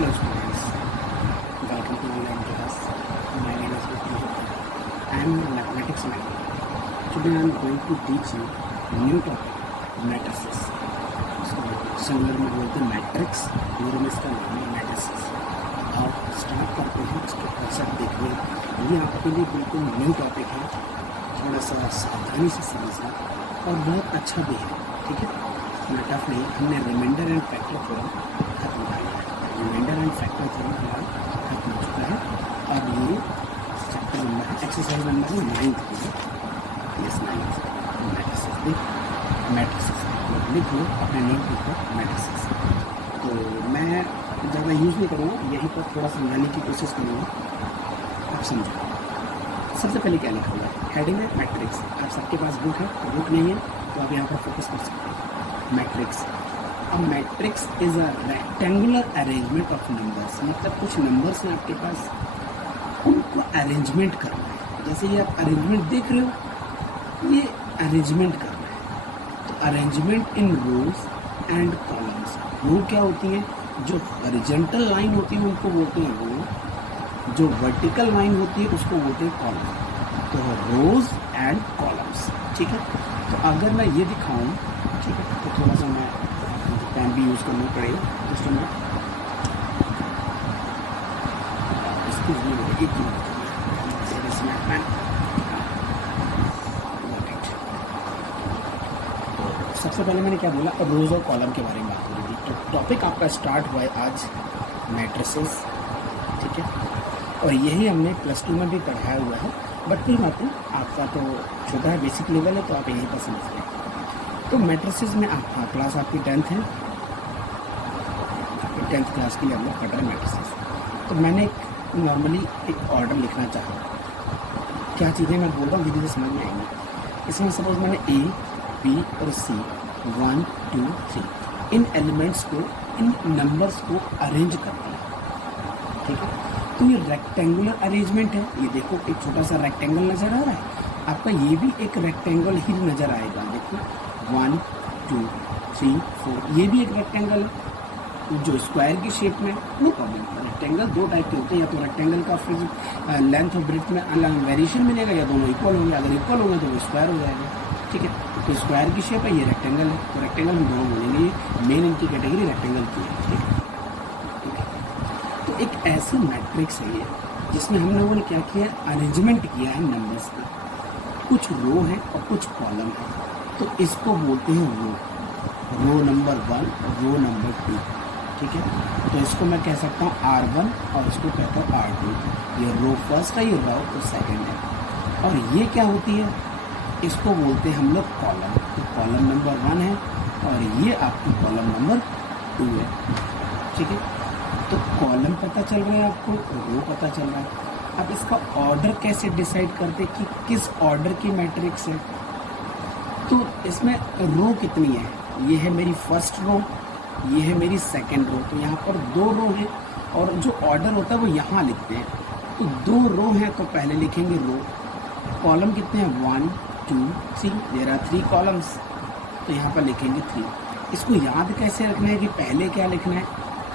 Hello students, welcome to online class. My name is Vipin. I am your mathematics major. Today I am going to teach you a new topic, matrices. So singular में बोलते हैं matrix, plural में इसका नाम है matrices. और start करते हैं इसके कॉन्सेप्ट देखने. ये आपके लिए बिल्कुल न्यू टॉपिक है, थोड़ा सा सावधानी से समझना और बहुत अच्छा भी है. ठीक है, इतना टफ नहीं. हमने रिमाइंडर एंड फैक्टर थ्योरम खत्म कर लिया है. रिमाइंडर एंड फैक्टर थ्योरम हमारा खत्म हो चुका है. अब ये चैप्टर नंबर है, एक्सरसाइज नंबर है 9th की. यस 9th मैट्रिसेस लिख लो अपने नोटबुक पर मैट्रिसेस. तो मैं ज़्यादा यूज़ नहीं करूँगा, यहीं पर थोड़ा समझाने की कोशिश करूँगा, आप समझो. सबसे पहले क्या लिखा हुआ है, हेडिंग है मैट्रिक्स. आप सबके पास बुक है, बुक नहीं है तो आप यहाँ पर फोकस कर सकते हैं. मैट्रिक्स. अब matrix is a rectangular arrangement of numbers. मतलब कुछ नंबर्स हैं आपके पास, उनको अरेंजमेंट करना है. जैसे ये आप अरेंजमेंट देख रहे हो, ये अरेंजमेंट करना है. तो arrangement in rows and columns. Row क्या होती है, जो हॉरिजॉन्टल लाइन होती है उनको बोलते हैं रो, जो वर्टिकल लाइन होती है उसको बोलते हैं कॉलम. तो रोज एंड कॉलम्स. ठीक है, तो अगर मैं ये दिखाऊं, ठीक है, तो थोड़ा सा मैं पेन भी यूज़ करना पड़ेगा. जस्ट मिनट, इसकी एक पेन. सबसे पहले मैंने क्या बोला, अब रोज और कॉलम के बारे में बात हो रही थी. तो टॉपिक आपका स्टार्ट हुआ है आज मैट्रिसेस. ठीक है, और यही हमने +2 में भी पढ़ाया हुआ है. बट कोई बात नहीं, आपका तो छोटा है, बेसिक लेवल है, तो आप यहीं पर समझ लें. तो मैट्रिसेस में आपका क्लास आपकी 10th है. 10th क्लास के लिए हम लोग पढ़ रहे हैं मैट्रिसेस. तो मैंने नॉर्मली एक ऑर्डर लिखना चाहा. क्या चीज़ें मैं बोल रहा हूँ धीरे धीरे समझ में आएंगी. इसमें सपोज मैंने A, B और C 1 2 3 इन एलिमेंट्स को, इन नंबर्स को अरेंज करना है. ठीक है, तो ये रेक्टेंगुलर अरेंजमेंट है. ये देखो एक छोटा सा रेक्टेंगल नज़र आ रहा है आपका, ये भी एक रेक्टेंगल ही नज़र आएगा. देखो 1 2 3 4, ये भी एक रेक्टेंगल है जो स्क्वायर की शेप में. No problem. रेक्टेंगल दो टाइप के होते हैं, या तो रेक्टेंगल का फिर लेंथ और ब्रेड्थ में वेरिएशन मिलेगा, या दोनों इक्वल होंगे. अगर इक्वल होंगे तो वो स्क्वायर हो जाएगा. ठीक है, तो स्क्वायर की शेप है, ये रेक्टेंगल है. तो रेक्टेंगल हम दोनों बोलेंगे, ये मेन इनकी कैटेगरी रेक्टेंगल की है. ठीक है, तो एक ऐसी मैट्रिक्स है ये जिसमें हम लोगों ने क्या किया, अरेंजमेंट किया है नंबर्स का. कुछ रो है और कुछ कॉलम है, तो इसको बोलते हैं रो नंबर 1 और रो नंबर 2. ठीक है, तो इसको मैं कह सकता हूँ R1 और इसको कहता हूँ R2. ये रो फर्स्ट है, ये रो सेकेंड है. और ये क्या होती है, इसको बोलते हैं हम लोग कॉलम. तो कॉलम नंबर 1 है और ये आपकी कॉलम नंबर 2 है. ठीक है, तो कॉलम पता चल रहा है आपको, रो पता चल रहा है. अब इसका ऑर्डर कैसे डिसाइड करते कि किस ऑर्डर की मैट्रिक्स है. तो इसमें रो कितनी है, ये है मेरी फर्स्ट रो, ये है मेरी सेकेंड रो. तो यहाँ पर 2 रो हैं और जो ऑर्डर होता है वो यहाँ लिखते हैं. तो 2 रो हैं तो पहले लिखेंगे रो. कॉलम कितने हैं, 1 2 3, देयर आर 3 कॉलम्स. तो यहाँ पर लिखेंगे 3. इसको याद कैसे रखना है कि पहले क्या लिखना है,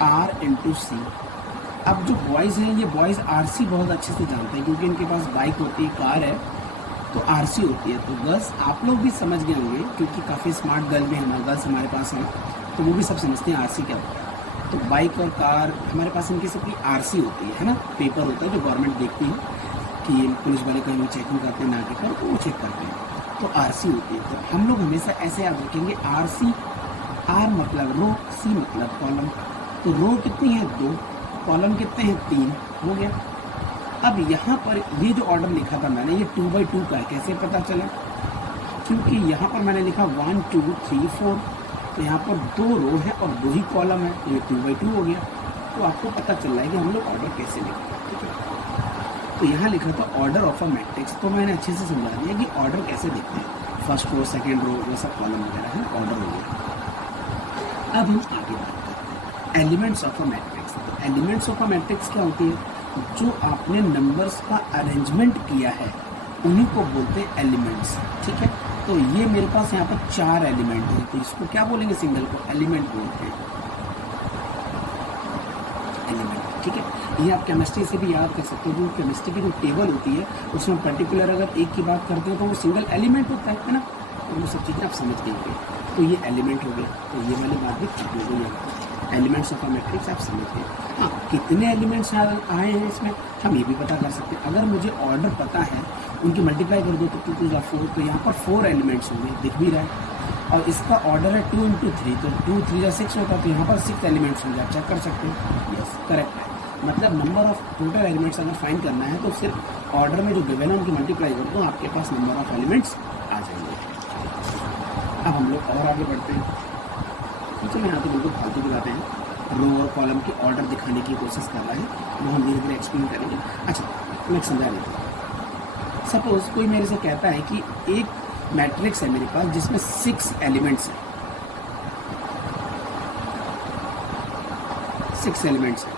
R इंटू C. अब जो बॉयज़ हैं, ये बॉयज़ RC बहुत अच्छे से जानते हैं क्योंकि इनके पास बाइक होती है, कार है, तो RC होती है. तो गर्ल्स आप लोग भी समझ गए होंगे क्योंकि काफ़ी स्मार्ट गर्ल्स हमारे पास हैं, तो वो भी सब समझते हैं RC क्या होता है. तो बाइक और कार हमारे पास इनकी सबकी RC होती है ना. पेपर होता है जो गवर्नमेंट देखती है कि पुलिस वाले कहीं भी चेकिंग करते हैं नाके पर, तो वो चेक करते हैं. तो RC होती है. तो हम लोग हमेशा ऐसे याद रखेंगे, RC, R मतलब रो, C मतलब कॉलम. तो रो कितनी है, 2, कॉलम कितने हैं, 3. हो गया. अब यहाँ पर ये जो ऑर्डर लिखा था मैंने, ये 2/2 का है. कैसे पता चला, क्योंकि यहाँ पर मैंने लिखा 1 2 3 4. तो यहाँ पर 2 रो है और 2 ही कॉलम है, तो ये 2/2 हो गया. तो आपको पता चल रहा है कि हम लोग ऑर्डर कैसे लिखते हैं. ठीक है, तो यहाँ लिखा था ऑर्डर ऑफ अ मैट्रिक्स. तो मैंने अच्छे से समझा दिया कि ऑर्डर कैसे लिखते हैं, फर्स्ट रो सेकेंड रो, वो सब कॉलम वगैरह है, ऑर्डर हो गया. अब हम आगे बात करते हैं elements of a matrix. Elements of a matrix क्या होती है, जो आपने नंबर्स का अरेंजमेंट किया है उन्हीं को बोलते हैं एलिमेंट्स. ठीक है, तो ये मेरे पास यहाँ पर 4 एलिमेंट हैं, तो इसको क्या बोलेंगे, सिंगल को एलिमेंट बोलते हैं. ठीक है। ये आप केमिस्ट्री से भी याद कर सकते हो, जो केमिस्ट्री की जो टेबल होती है उसमें पर्टिकुलर अगर एक की बात करते हो तो वो सिंगल एलिमेंट होता है ना, तो वो सब चीज़ें आप समझ गए होंगे। तो ये एलिमेंट हो गया, तो ये वाली बात भी ठीक हो गई है, एलिमेंट्स ऑफ अ मैट्रिक्स आप समझ गए। हाँ, कितने एलिमेंट्स आए हैं इसमें हम ये भी पता कर सकते हैं। अगर मुझे ऑर्डर पता है, उनकी मल्टीप्लाई कर दो तो 2 2 4, तो यहाँ पर 4 एलिमेंट्स होंगे, दिख भी रहा है। और इसका ऑर्डर है 2 × 3, तो 2 3 6 होता है, तो यहाँ पर 6 एलिमेंट्स होंगे, आप चेक कर सकते हो। यस, करेक्ट है। मतलब नंबर ऑफ टोटल एलिमेंट्स अगर फाइंड करना है तो सिर्फ ऑर्डर में जो गिवन है उनकी मल्टीप्लाई कर दो, आपके पास नंबर ऑफ एलिमेंट्स आ जाएंगे। अब हम लोग और आगे बढ़ते हैं। ठीक है, यहाँ तो बिल्कुल फालतू की बातें हैं, रो और कॉलम के ऑर्डर दिखाने की कोशिश कर रहा है, वो हम धीरे धीरे एक्सप्लेन करेंगे। अच्छा, मैं समझा देता हूँ। सपोज कोई मेरे से कहता है कि एक मैट्रिक्स है मेरे पास जिसमें 6 एलिमेंट्स हैं, 6 एलिमेंट्स हैं।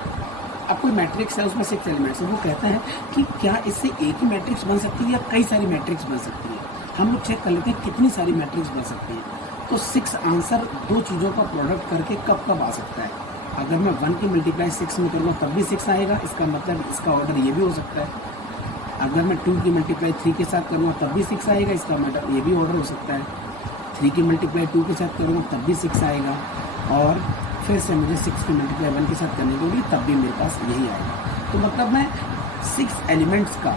अब कोई मैट्रिक्स है उसमें 6 एलिमेंट्स हैं, वो कहता है कि क्या इससे एक ही मैट्रिक्स बन सकती है या कई सारी मैट्रिक्स बन सकती है। हम लोग चेक कर लेते हैं कितनी सारी मैट्रिक्स बन सकती है। तो 6 आंसर दो चीज़ों का प्रोडक्ट करके कब कब आ सकता है। अगर मैं 1 की मल्टीप्लाई 6 में करूँगा तब भी 6 आएगा, इसका मतलब इसका ऑर्डर ये भी हो सकता है। अगर मैं 2 की मल्टीप्लाई 3 के साथ करूँगा तब भी 6 आएगा, इसका मतलब ये भी ऑर्डर हो सकता है। 3 की मल्टीप्लाई 2 के साथ करूँगा तब भी 6 आएगा, और फिर से मुझे 6 की मल्टीप्लाई 1 के साथ करनी होगी तब भी मेरे पास यही आएगा। तो मतलब मैं 6 एलिमेंट्स का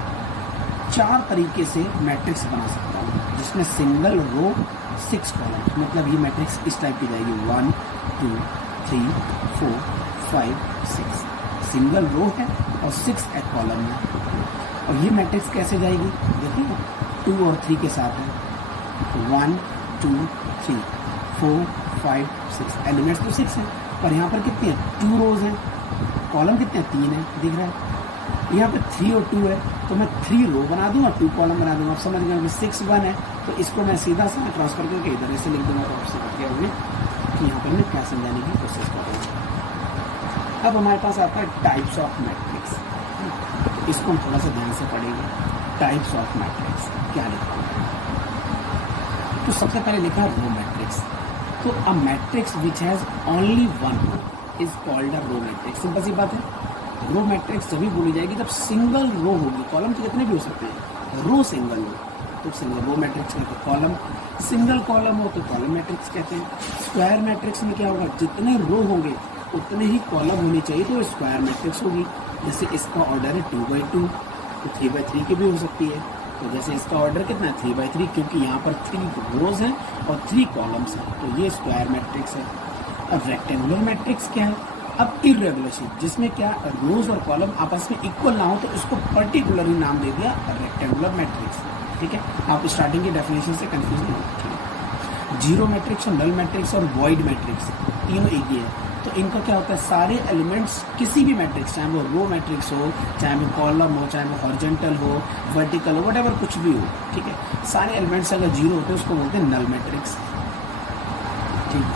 4 तरीके से मैट्रिक्स बना सकता हूँ, जिसमें सिंगल रो 6 कॉलम। मतलब ये मैट्रिक्स इस टाइप की जाएगी 1 2 3 4 5 6, सिंगल रो है और 6 एक कॉलम है। और ये मैट्रिक्स कैसे जाएगी देखिए, 2 और 3 के साथ है, 1 2 3 4 5 6, एलिमेंट्स तो 6 हैं, पर यहाँ पर कितने हैं, 2 रोज हैं, कॉलम कितने हैं, 3 है, दिख रहा है। यहाँ पे 3 और 2 है, तो मैं 3 रो बना दूँ और 2 कॉलम बना दूँगा। आप समझ गए, 6 1 है, तो इसको मैं सीधा सा ट्रांसफर करके इधर ऐसे लिख दूँगा। तो आपसे बता होंगे कि यहाँ पर मैं क्या समझाने की कोशिश कर रहा हूँ। अब हमारे पास आता है टाइप्स ऑफ मैट्रिक्स, इसको हम थोड़ा सा ध्यान से पढ़ेंगे। टाइप्स ऑफ मैट्रिक्स क्या लिखा है, तो सबसे पहले लिखा है रो मैट्रिक्स। तो a matrix which has only 1 row is called a row matrix. Simple सी बात है, रो मैट्रिक्स तभी बोली जाएगी जब सिंगल रो होगी। कॉलम तो कितने भी हो सकते हैं, रो सिंगल हो तो सिंगल रो मैट्रिक्स कहते हैं। कॉलम सिंगल कॉलम हो तो कॉलम मैट्रिक्स कहते हैं। स्क्वायर मैट्रिक्स में क्या होगा, जितने रो होंगे उतने ही कॉलम होने चाहिए, तो स्क्वायर मैट्रिक्स होगी। जैसे इसका ऑर्डर है 2/2, तो 3/3 की भी हो सकती है। तो जैसे इसका ऑर्डर कितना है 3/3, क्योंकि यहाँ पर 3 रोज हैं और 3 कॉलम्स हैं, तो ये स्क्वायर मैट्रिक्स है। अब रेक्टेंगुलर मैट्रिक्स क्या है, अब इर्रेगुलर शेप, जिसमें क्या रोज और कॉलम आपस में इक्वल ना हो, तो इसको पर्टिकुलरली नाम दे दिया रेक्टेंगुलर मैट्रिक्स। ठीक है, आप स्टार्टिंग की डेफिनेशन से कंफ्यूज नहीं हो। जीरो मैट्रिक्स और नल मैट्रिक्स और वॉइड मैट्रिक्स तीनों एक ही है। तो इनका क्या होता है, सारे एलिमेंट्स किसी भी मैट्रिक्स, चाहे वो रो मैट्रिक्स हो, चाहे वो कॉलम हो, चाहे वो हॉरिजॉन्टल हो, वर्टिकल हो, व्हाटएवर कुछ भी हो, ठीक है, सारे एलिमेंट्स अगर जीरो होते हैं उसको बोलते हैं नल मैट्रिक्स। ठीक है,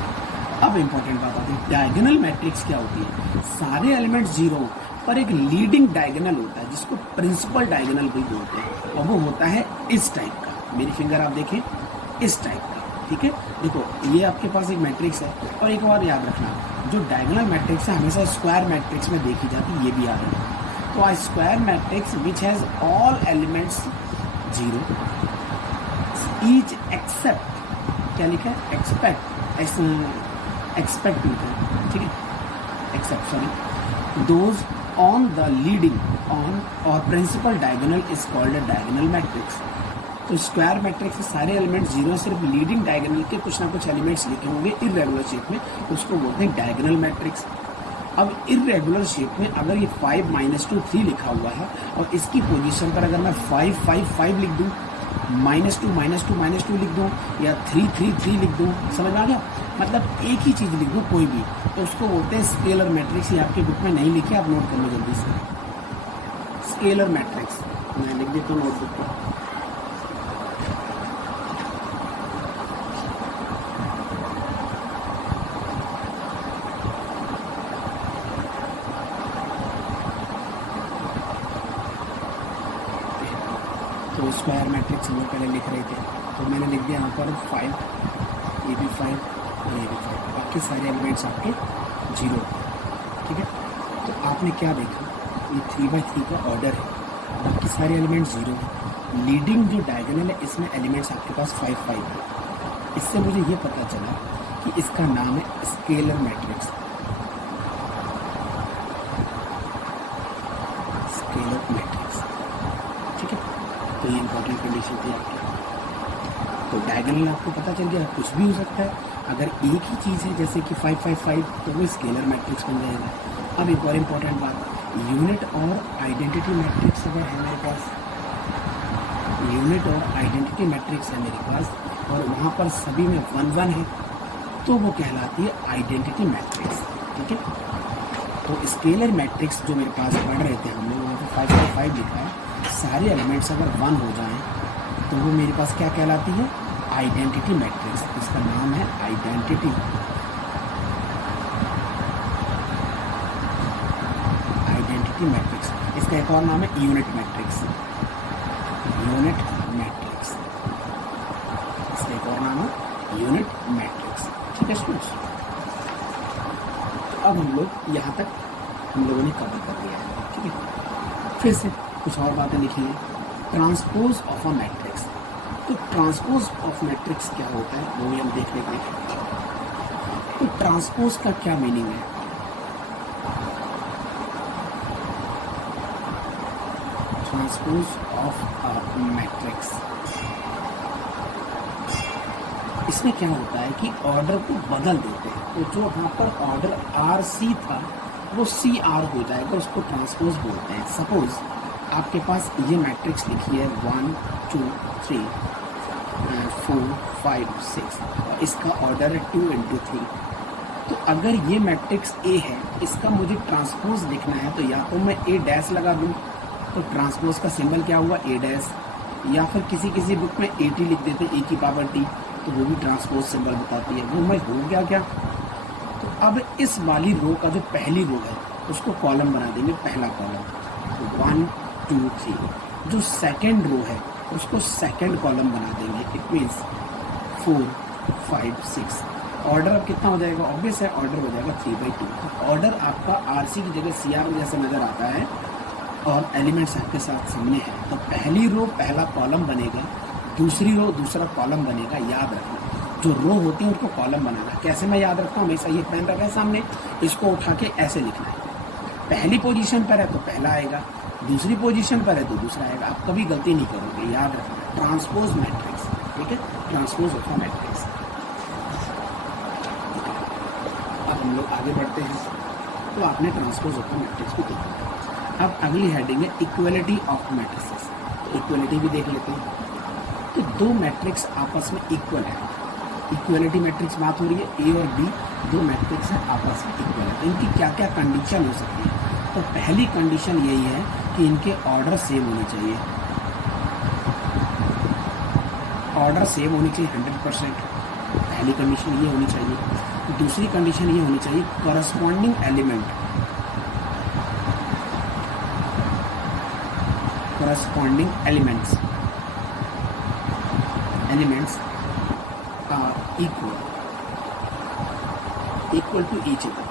अब इंपॉर्टेंट बात आती है, डायगोनल मैट्रिक्स क्या होती है। सारे एलिमेंट्स जीरो पर एक लीडिंग डायगोनल होता है, जिसको प्रिंसिपल डायगोनल भी बोलते हैं, और वो होता है इस टाइप का। मेरी फिंगर आप देखें, इस टाइप का। ठीक है, देखो ये आपके पास एक मैट्रिक्स है, और एक बार याद रखना, जो डायगोनल मैट्रिक्स है हमेशा स्क्वायर मैट्रिक्स में देखी जाती है, ये भी याद रखना। तो a square matrix which has all elements zero, each except, क्या लिखा है, एक्सपेक्ट लिखा है, ठीक है, except sorry, those on the leading on और principal diagonal is called a diagonal matrix. तो स्क्वायर मैट्रिक्स के सारे एलिमेंट्स जीरो, सिर्फ लीडिंग डायगोनल के कुछ ना कुछ एलिमेंट्स लिखे होंगे इर्रेगुलर शेप में, उसको बोलते हैं डायगोनल मैट्रिक्स। अब इर्रेगुलर शेप में अगर ये 5 -2 3 लिखा हुआ है, और इसकी पोजीशन पर अगर मैं 5 5 5 लिख दूं, -2 -2 -2 लिख दूं, या 3 3 3 लिख दूं, समझ में आ गया, मतलब एक ही चीज़ लिख दूं कोई भी, तो उसको बोलते हैं स्केलर मैट्रिक्स। ये आपके बुक में नहीं लिखे, आप नोट कर लो जल्दी से, स्केलर मैट्रिक्स मैं लिख देता हूँ नोटबुक पर। तो स्क्वायर मैट्रिक्स हम लोग पहले लिख रहे थे, तो मैंने लिख दिया यहाँ पर 5, ये भी 5 और ये भी 5, बाकी सारे एलिमेंट्स आपके जीरो। ठीक है, तो आपने क्या देखा, ये 3/3 का ऑर्डर है, बाकी सारे एलिमेंट 0 है। लीडिंग जो डायगोनल है इसमें एलिमेंट्स आपके पास 5 है। इससे मुझे ये पता चला कि इसका नाम है स्केलर मैट्रिक्स। स्केलर मैट्रिक्स, ठीक है। तो ये इंपॉर्टेंट कंडीशन थी आपकी। तो डायगोनल आपको पता चल गया, कुछ भी हो सकता है। अगर एक ही चीज़ है जैसे कि 5 5 5 तो वो स्केलर मैट्रिक्स बन जाएगा। अब एक और इम्पॉर्टेंट बात, यूनिट और आइडेंटिटी मैट्रिक्स अगर है मेरे पास, यूनिट और आइडेंटिटी मैट्रिक्स है मेरे पास और वहाँ पर सभी में 1 1 है, तो वो कहलाती है आइडेंटिटी मैट्रिक्स, ठीक है। तो स्केलर मैट्रिक्स जो मेरे पास पढ़ रहे थे हम लोग, वहाँ पर 5 5 5 लिखा है, सारे एलिमेंट्स अगर 1 हो जाएं तो वो मेरे पास क्या कहलाती है, आइडेंटिटी मैट्रिक्स। इसका नाम है आइडेंटिटी मैट्रिक्स। इसका एक और नाम है यूनिट मैट्रिक्स। यूनिट मैट्रिक्स, इसका एक और नाम है यूनिट मैट्रिक्स, ठीक है स्टूडेंट्स। अब हम लोग यहाँ तक हम लोगों ने कवर कर लिया है, ठीक है। फिर से कुछ और बातें लिखेंगे। Transpose of a matrix. तो ट्रांसपोज ऑफ मैट्रिक्स क्या होता है वो भी हम देख लेते हैं। तो ट्रांसपोज का क्या मीनिंग है? ट्रांसपोज ऑफ अ मैट्रिक्स, इसमें क्या होता है कि ऑर्डर को बदल देते हैं। तो जो यहाँ पर ऑर्डर RC था वो CR हो जाएगा, उसको ट्रांसपोज बोलते हैं। सपोज आपके पास ये मैट्रिक्स लिखी है 1 2 3 4 5 6 और इसका ऑर्डर है 2 × 3। तो अगर ये मैट्रिक्स A है, इसका मुझे ट्रांसपोज लिखना है, तो या तो मैं A' लगा दूँ, तो ट्रांसपोज का सिंबल क्या हुआ A', या फिर किसी बुक में AT लिख देते A की पावर T, तो वो भी ट्रांसपोज सिंबल बताती है। वो मैं हो गया क्या? तो अब इस वाली रो का जो पहली रो है उसको कॉलम बना देंगे, पहला कॉलम, तो 1 2 3। जो सेकेंड रो है उसको सेकेंड कॉलम बना देंगे, इट मीन्स 4 5 6। ऑर्डर अब कितना हो जाएगा? ऑब्वियस है, ऑर्डर हो जाएगा 3/2। ऑर्डर आपका RC की जगह CR जैसे नज़र आता है और एलिमेंट्स आपके साथ सामने है, तो पहली रो पहला कॉलम बनेगा, दूसरी रो दूसरा कॉलम बनेगा। याद रखना, जो रो होती है उनको कॉलम बनाना। कैसे मैं याद रखता हूँ? हमेशा ये पेन रखा है सामने, इसको उठा के ऐसे लिखना है। पहली पोजीशन पर है तो पहला आएगा, दूसरी पोजीशन पर है तो दूसरा आएगा। आप कभी गलती नहीं करोगे, याद रखना। ट्रांसपोज मैट्रिक्स, ठीक है, ट्रांसपोज ऑफ अ मैट्रिक्स। अब हम लोग आगे बढ़ते हैं। तो आपने ट्रांसपोज ऑफ अ मैट्रिक्स को देखा। अब अगली हेडिंग है इक्वलिटी ऑफ मैट्रिसेस। तो इक्वलिटी भी देख लेते हैं। तो दो मैट्रिक्स आपस में इक्वल है, इक्वलिटी मैट्रिक्स बात हो रही है। A और B दो मैट्रिक्स है आपस में इक्वल है, तो इनकी क्या क्या कंडीशन हो सकती है? तो पहली कंडीशन यही है कि इनके ऑर्डर सेम होने चाहिए, ऑर्डर सेम होनी चाहिए 100%। पहली कंडीशन ये होनी चाहिए। दूसरी कंडीशन ये होनी चाहिए corresponding element, corresponding elements are equal to each other,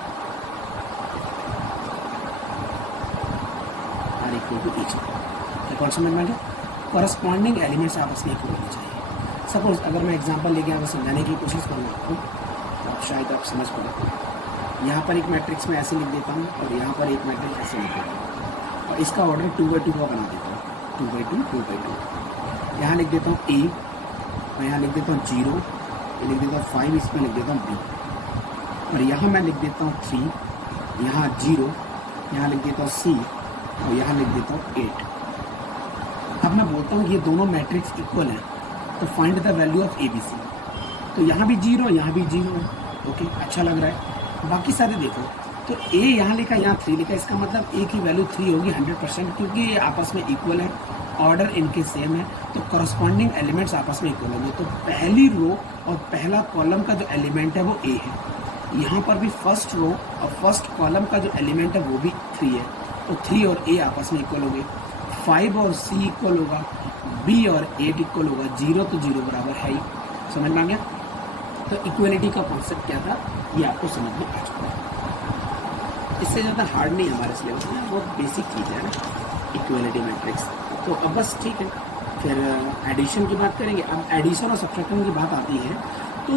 are equal to each other। क्या कौन समझ में आ गया? कॉरस्पॉन्डिंग एलिमेंट्स आपस में इक्वल होने चाहिए। सपोज अगर मैं एग्जांपल लेके आपको समझाने की कोशिश करूँ आपको, तो आप शायद आप समझ पाओगे। यहाँ पर एक मैट्रिक्स में ऐसे लिख देता हूँ और यहाँ पर एक मैट्रिक्स ऐसे लिख देता हूँ और इसका ऑर्डर 2/2 का बना देता हूँ, 2/2। यहाँ लिख देता हूँ A और यहाँ लिख देता हूँ 0, ये लिख देता हूँ 5, इसमें लिख देता हूँ B, और यहाँ मैं लिख देता हूँ 3, यहाँ 0, यहाँ लिख देता हूँ C और यहाँ लिख देता हूँ 8। अब मैं बोलता हूँ ये दोनों मैट्रिक्स इक्वल हैं, तो find the value of ABC। तो यहाँ भी 0, यहाँ भी 0 है। ओके, अच्छा लग रहा है। बाकी सारे देखो, तो A यहाँ लिखा, यहाँ 3 लिखा, इसका मतलब A की वैल्यू 3 होगी 100%, क्योंकि ये आपस में इक्वल है, ऑर्डर इनके सेम है, तो कॉरस्पॉन्डिंग एलिमेंट्स आपस में इक्वल होंगे। तो पहली रो और पहला कॉलम का जो एलिमेंट है वो A है। यहाँ पर भी फर्स्ट रो और फर्स्ट कॉलम का जो एलिमेंट है वो भी 3 है, तो 3 और A आपस में इक्वल होंगे। 5 और C इक्वल होगा, B और 8 इक्वल होगा, 0 तो 0 बराबर है ही। समझ में आ गया? तो इक्वलिटी का कॉन्सेप्ट क्या था ये आपको समझ में आ चुका है। इससे ज़्यादा हार्ड नहीं है हमारे सिलेबस में, बहुत बेसिक चीज़ है ना इक्वलिटी मैट्रिक्स। तो अब बस ठीक है, फिर एडिशन की बात करेंगे। अब एडिशन और सब्ट्रैक्शन की बात आती है तो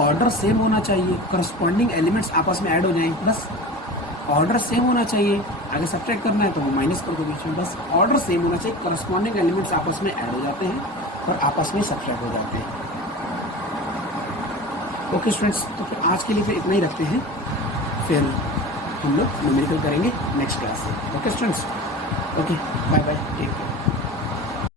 ऑर्डर सेम होना चाहिए, करस्पॉन्डिंग एलिमेंट्स आपस में ऐड हो जाएं, बस ऑर्डर सेम होना चाहिए। अगर सब्ट्रैक्ट करना है तो वो माइनस कर दो बीच में, बस ऑर्डर सेम होना चाहिए, करस्पॉन्डिंग एलिमेंट्स आपस में ऐड हो जाते हैं और आपस में सब्ट्रैक्ट हो जाते हैं। ओके स्टूडेंट्स, तो फिर आज के लिए फिर इतना ही रखते हैं, फिर हम लोग न्यूमेरिकल करेंगे नेक्स्ट क्लास से। Okay students, okay bye bye, take care.